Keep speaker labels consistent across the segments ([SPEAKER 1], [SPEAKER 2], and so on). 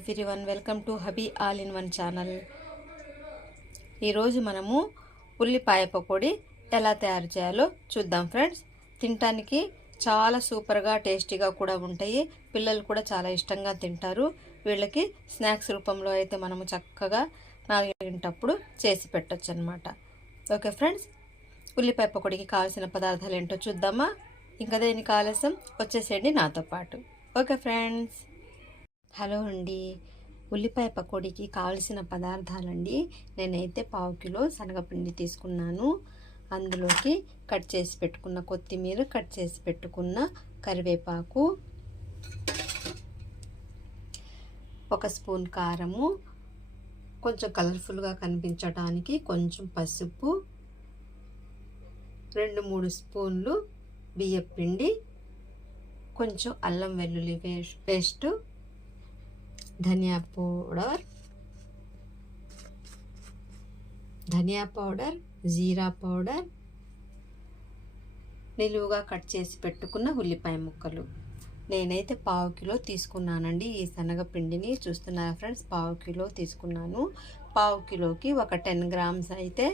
[SPEAKER 1] Everyone welcome to hobby all in one channel. ఈరోజు మనము ఉల్లిపాయ పకోడీ ఎలా తయారు చేయాలో చూద్దాం ఫ్రెండ్స్. తినటానికి చాలా సూపర్గా టేస్టీగా కూడా ఉంటాయి. పిల్లలు కూడా చాలా ఇష్టంగా తింటారు. వీళ్ళకి స్నాక్స్ రూపంలో అయితే మనము చక్కగా నాలుగింటప్పుడు చేసి పెట్టచ్చు అనమాట ఓకే ఫ్రెండ్స్ ఉల్లిపాయ పకోడీకి కావాల్సిన పదార్థాలు ఏంటో చూద్దామా? ఇంకా దేనికి ఆలస్యం? వచ్చేసేయండి నాతో పాటు. Okay friends. హలో అండి. ఉల్లిపాయ పకోడీకి కావలసిన పదార్థాలండి. నేనైతే పావు కిలో శనగపిండి తీసుకున్నాను. అందులోకి కట్ చేసి పెట్టుకున్న కొత్తిమీర కట్ చేసి పెట్టుకున్న కరివేపాకు ఒక స్పూన్ కారము కొంచెం కలర్ఫుల్గా కనిపించడానికి కొంచెం పసుపు రెండు మూడు స్పూన్లు బియ్యపిండి కొంచెం అల్లం వెల్లుల్లి పేస్ట్ ధనియా పౌడర్. ధనియా పౌడర్ జీరా పౌడర్. నిలువుగా కట్ చేసి పెట్టుకున్న ఉల్లిపాయ ముక్కలు. నేనైతే పావు కిలో తీసుకున్నానండి ఈ శనగపిండిని. చూస్తున్నారా ఫ్రెండ్స్? పావు కిలో తీసుకున్నాను. పావు కిలోకి ఒక టెన్ గ్రామ్స్ అయితే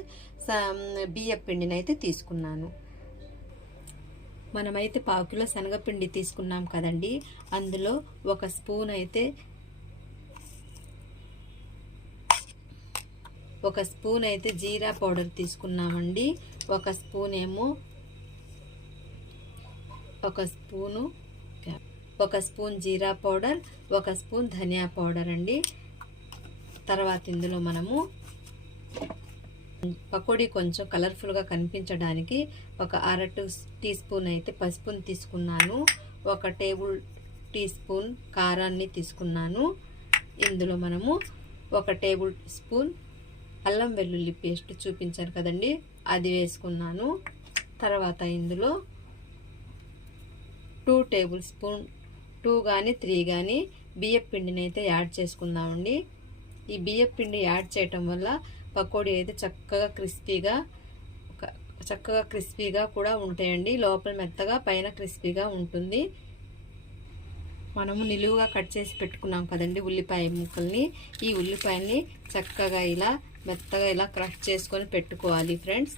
[SPEAKER 1] బియ్య పిండిని అయితే తీసుకున్నాను. మనమైతే పావు కిలో శనగపిండి తీసుకున్నాం కదండి. అందులో ఒక స్పూన్ అయితే ఒక స్పూన్ అయితే జీరా పౌడర్ తీసుకున్నామండి. ఒక స్పూన్ ఏమో ఒక స్పూను ఒక స్పూన్ జీరా పౌడర్ ఒక స్పూన్ ధనియా పౌడర్ అండి. తర్వాత ఇందులో మనము పకోడీ కొంచెం కలర్ఫుల్గా కనిపించడానికి ఒక అర టీ స్పూన్ అయితే పసుపుని తీసుకున్నాను. ఒక టేబుల్ టీ స్పూన్ కారాన్ని తీసుకున్నాను. ఇందులో మనము ఒక టేబుల్ స్పూన్ అల్లం వెల్లుల్లి పేస్ట్ చూపించారు కదండి. అది వేసుకున్నాను. తర్వాత ఇందులో టూ టేబుల్ స్పూన్ టూ కానీ త్రీ కానీ బియ్యపిండిని అయితే యాడ్ చేసుకుందామండి. ఈ బియ్యపిండి యాడ్ చేయటం వల్ల పకోడీ అయితే చక్కగా క్రిస్పీగా చక్కగా క్రిస్పీగా కూడా ఉంటాయండి. లోపల మెత్తగా పైన క్రిస్పీగా ఉంటుంది. మనము నిలువుగా కట్ చేసి పెట్టుకున్నాం కదండి ఉల్లిపాయ ముక్కల్ని. ఈ ఉల్లిపాయల్ని చక్కగా ఇలా మెత్తగా ఇలా క్రష్ చేసుకొని పెట్టుకోవాలి ఫ్రెండ్స్.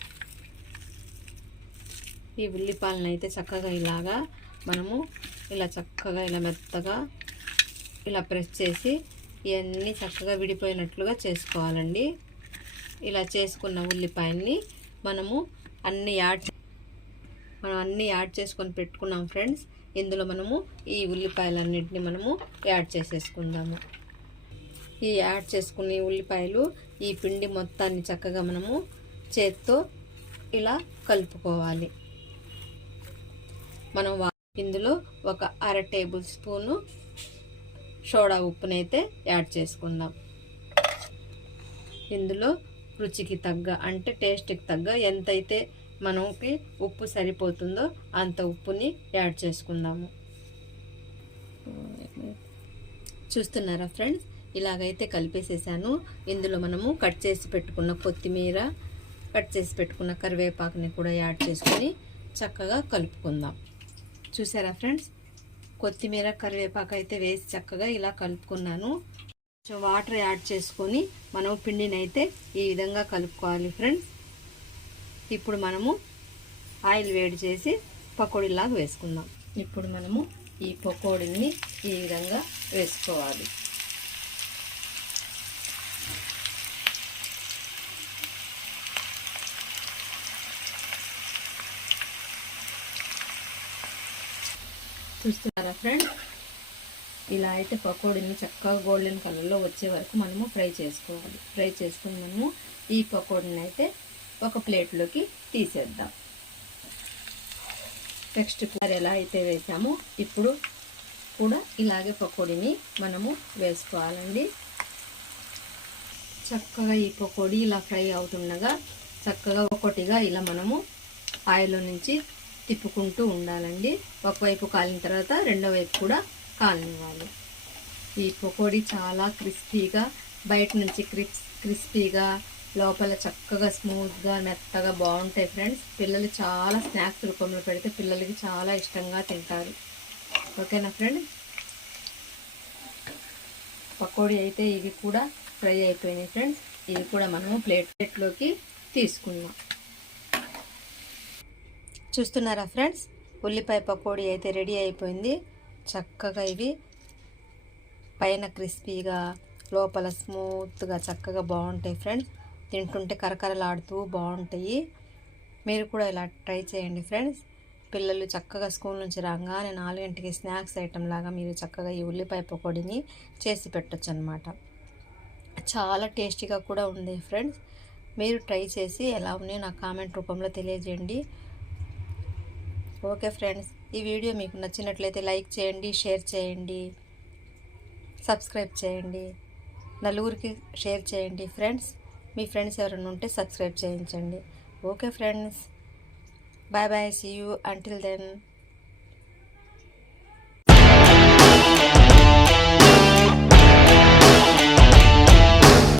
[SPEAKER 1] ఈ ఉల్లిపాయలను అయితే చక్కగా ఇలాగా మనము ఇలా చక్కగా ఇలా మెత్తగా ఇలా ప్రెస్ చేసి ఇవన్నీ చక్కగా విడిపోయినట్లుగా చేసుకోవాలండి. ఇలా చేసుకున్న ఉల్లిపాయల్ని మనము అన్ని యాడ్ మనం అన్నీ యాడ్ చేసుకొని పెట్టుకున్నాం ఫ్రెండ్స్. ఇందులో మనము ఈ ఉల్లిపాయలన్నింటినీ మనము యాడ్ చేసేసుకుందాము. ఈ యాడ్ చేసుకునే ఉల్లిపాయలు ఈ పిండి మొత్తాన్ని చక్కగా మనము చేత్తో ఇలా కలుపుకోవాలి. మనం ఇందులో ఒక అర టేబుల్ స్పూను సోడా ఉప్పునైతే యాడ్ చేసుకుందాం. ఇందులో రుచికి తగ్గ అంటే టేస్ట్కి తగ్గ ఎంతైతే మనకి ఉప్పు సరిపోతుందో అంత ఉప్పుని యాడ్ చేసుకుందాము. చూస్తున్నారా ఫ్రెండ్స్? ఇలాగైతే కలిపేసేసాను. ఇందులో మనము కట్ చేసి పెట్టుకున్న కొత్తిమీర కట్ చేసి పెట్టుకున్న కరివేపాకుని కూడా యాడ్ చేసుకొని చక్కగా కలుపుకుందాం. చూసారా ఫ్రెండ్స్? కొత్తిమీర కరివేపాకు అయితే వేసి చక్కగా ఇలా కలుపుకున్నాను. కొంచెం వాటర్ యాడ్ చేసుకొని మనం పిండిని అయితే ఈ విధంగా కలుపుకోవాలి ఫ్రెండ్స్. ఇప్పుడు మనము ఆయిల్ వేడి చేసి పకోడీలాగా వేసుకుందాం. ఇప్పుడు మనము ఈ పకోడీని ఈ విధంగా వేసుకోవాలి. చూస్తున్నారా ఫ్రెండ్ ఇలా అయితే పకోడీని చక్కగా గోల్డెన్ కలర్లో వచ్చే వరకు మనము ఫ్రై చేసుకోవాలి. ఫ్రై చేసుకుని మనము ఈ పకోడీని అయితే ఒక ప్లేట్లోకి తీసేద్దాం. నెక్స్ట్ కలర్ ఎలా అయితే వేసామో ఇప్పుడు కూడా ఇలాగే పకోడీని మనము వేసుకోవాలండి. చక్కగా ఈ పకోడీ ఇలా ఫ్రై అవుతుండగా చక్కగా ఒకటిగా ఇలా మనము ఆయిల్లో నుంచి తిప్పుకుంటూ ఉండాలండి. ఒకవైపు కాలిన తర్వాత రెండో వైపు కూడా కాలనివ్వాలి. ఈ పకోడీ చాలా క్రిస్పీగా బయట నుంచి క్రిస్ క్రిస్పీగా లోపల చక్కగా స్మూత్గా మెత్తగా బాగుంటాయి ఫ్రెండ్స్. పిల్లలు చాలా స్నాక్స్ రూపంలో పెడితే పిల్లలకి చాలా ఇష్టంగా తింటారు. ఓకేనా ఫ్రెండ్? పకోడీ అయితే ఇవి కూడా ఫ్రై అయిపోయినాయి ఫ్రెండ్స్. ఇవి కూడా మనము ప్లేట్ ప్లేట్లోకి తీసుకుందాం. చూస్తున్నారా ఫ్రెండ్స్? ఉల్లిపాయ పకోడీ అయితే రెడీ అయిపోయింది. చక్కగా ఇవి పైన క్రిస్పీగా లోపల స్మూత్గా చక్కగా బాగుంటాయి ఫ్రెండ్స్. తింటుంటే కరకరలాడుతూ బాగుంటాయి. మీరు కూడా ఇలా ట్రై చేయండి ఫ్రెండ్స్. పిల్లలు చక్కగా స్కూల్ నుంచి రాగానే నాలుగింటికి స్నాక్స్ ఐటెం లాగా మీరు చక్కగా ఈ ఉల్లిపాయ పకోడీని చేసి పెట్టచ్చు అనమాట చాలా టేస్టీగా కూడా ఉంది ఫ్రెండ్స్. మీరు ట్రై చేసి ఎలా ఉన్నాయో నాకు కామెంట్ రూపంలో తెలియజేయండి. ఓకే ఫ్రెండ్స్ ఈ వీడియో మీకు నచ్చినట్లయితే లైక్ చేయండి షేర్ చేయండి సబ్స్క్రైబ్ చేయండి నలుగురికి షేర్ చేయండి. ఫ్రెండ్స్ మీ ఫ్రెండ్స్ ఎవరైనా ఉంటే సబ్స్క్రైబ్ చేయించండి. Okay friends bye bye see you until then